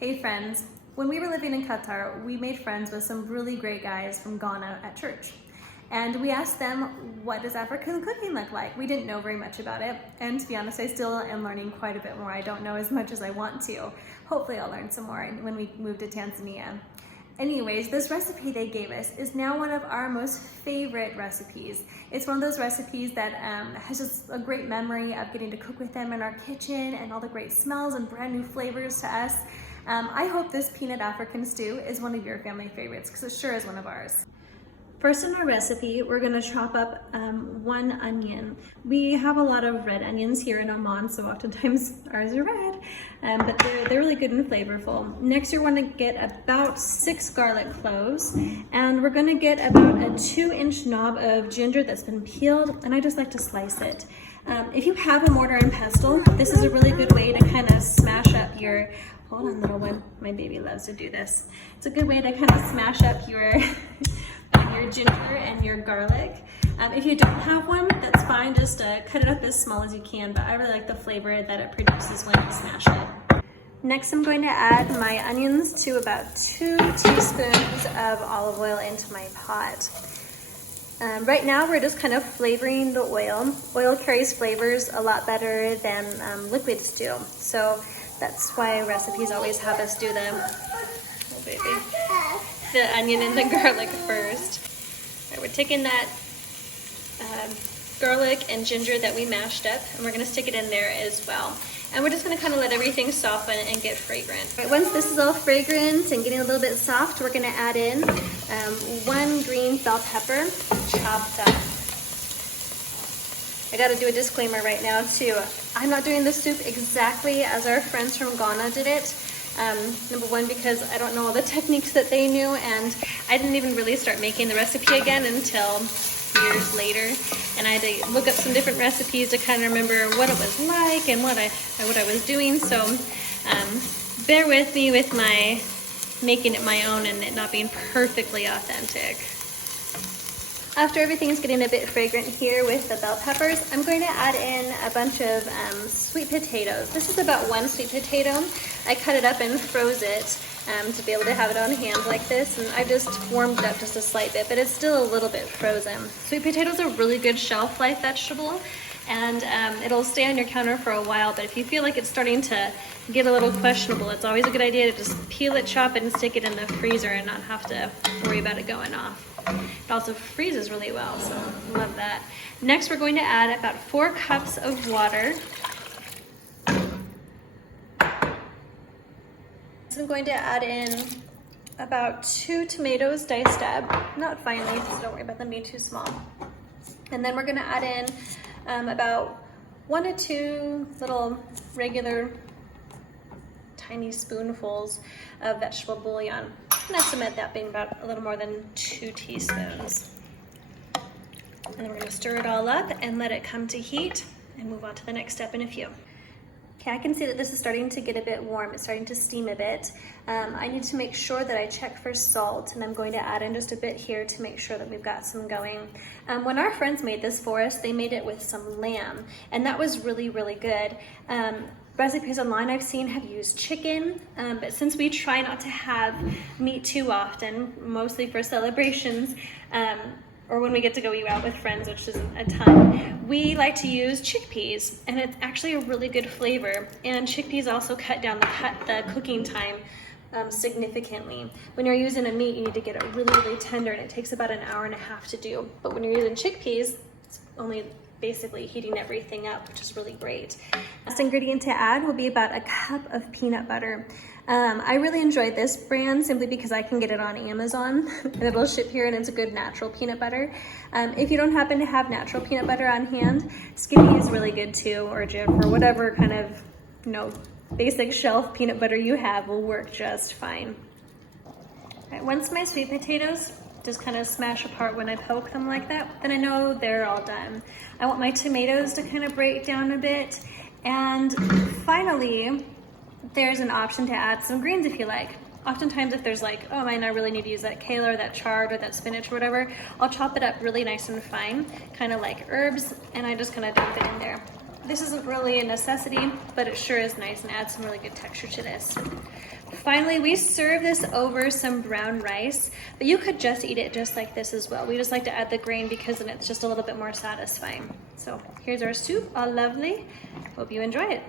Hey friends, when we were living in Qatar, we made friends with some really great guys from Ghana at church. And we asked them, what does African cooking look like? We didn't know very much about it. And to be honest, I still am learning quite a bit more. I don't know as much as I want to. Hopefully I'll learn some more when we move to Tanzania. Anyways, this recipe they gave us is now one of our most favorite recipes. It's one of those recipes that has just a great memory of getting to cook with them in our kitchen and all the great smells and brand new flavors to us. I hope this peanut African stew is one of your family favorites, because it sure is one of ours. First in our recipe, we're gonna chop up 1 onion. We have a lot of red onions here in Oman, so oftentimes ours are red, but they're really good and flavorful. Next, you're gonna get about 6 garlic cloves, and we're gonna get about a 2-inch knob of ginger that's been peeled, and I just like to slice it. If you have a mortar and pestle, this is a really good way to kind of smash up your, hold on little one, my baby loves to do this. It's a good way to kind of smash up your ginger and your garlic. If you don't have one, that's fine, just cut it up as small as you can, but I really like the flavor that it produces when you smash it. Next, I'm going to add my onions to about 2 teaspoons of olive oil into my pot. Right now, we're just kind of flavoring the oil. Oil carries flavors a lot better than liquids do, so that's why recipes always have us do the onion and the garlic first. All right, we're taking that garlic and ginger that we mashed up, and we're gonna stick it in there as well. And we're just gonna kind of let everything soften and get fragrant. All right, once this is all fragrant and getting a little bit soft, we're gonna add in 1 green bell pepper, chopped up. I gotta do a disclaimer right now too. I'm not doing the soup exactly as our friends from Ghana did it. Number one, because I don't know all the techniques that they knew, and I didn't even really start making the recipe again until years later, and I had to look up some different recipes to kind of remember what it was like and what I was doing. So bear with me with my making it my own and it not being perfectly authentic. After everything is getting a bit fragrant here with the bell peppers, I'm going to add in a bunch of sweet potatoes. This is about 1 sweet potato. I cut it up and froze it to be able to have it on hand like this, and I just warmed it up just a slight bit, but it's still a little bit frozen. Sweet potatoes are a really good shelf life vegetable, and it'll stay on your counter for a while, but if you feel like it's starting to get a little questionable, it's always a good idea to just peel it, chop it, and stick it in the freezer and not have to worry about it going off. It also freezes really well, so love that. Next, we're going to add about 4 cups of water. So I'm going to add in about 2 tomatoes diced up, not finely, so don't worry about them being too small. And then we're going to add in about 1 to 2 little regular tiny spoonfuls of vegetable bouillon. I can estimate that being about a little more than 2 teaspoons. And then we're going to stir it all up and let it come to heat and move on to the next step in a few. Okay, I can see that this is starting to get a bit warm. It's starting to steam a bit. I need to make sure that I check for salt, and I'm going to add in just a bit here to make sure that we've got some going. When our friends made this for us, they made it with some lamb, and that was really, really good. Recipes online I've seen have used chicken, but since we try not to have meat too often, mostly for celebrations, or when we get to go eat out with friends, which isn't a ton, we like to use chickpeas, and it's actually a really good flavor. And chickpeas also cut down the cooking time significantly. When you're using a meat, you need to get it really, really tender, and it takes about 1.5 hours to do. But when you're using chickpeas, it's only basically heating everything up, which is really great. Last ingredient to add will be about 1 cup of peanut butter. I really enjoy this brand simply because I can get it on Amazon and it'll ship here, and it's a good natural peanut butter. If you don't happen to have natural peanut butter on hand, Skippy is really good too, or Jif, or whatever kind of, basic shelf peanut butter you have will work just fine. All right, once my sweet potatoes just kind of smash apart when I poke them like that, then I know they're all done. I want my tomatoes to kind of break down a bit, and finally, there's an option to add some greens if you like. Oftentimes if there's like, oh man, I really need to use that kale or that chard or that spinach or whatever, I'll chop it up really nice and fine, kind of like herbs, and I just kind of dump it in there. This isn't really a necessity, but it sure is nice and adds some really good texture to this. Finally, we serve this over some brown rice, but you could just eat it just like this as well. We just like to add the grain because then it's just a little bit more satisfying. So here's our soup, all lovely. Hope you enjoy it.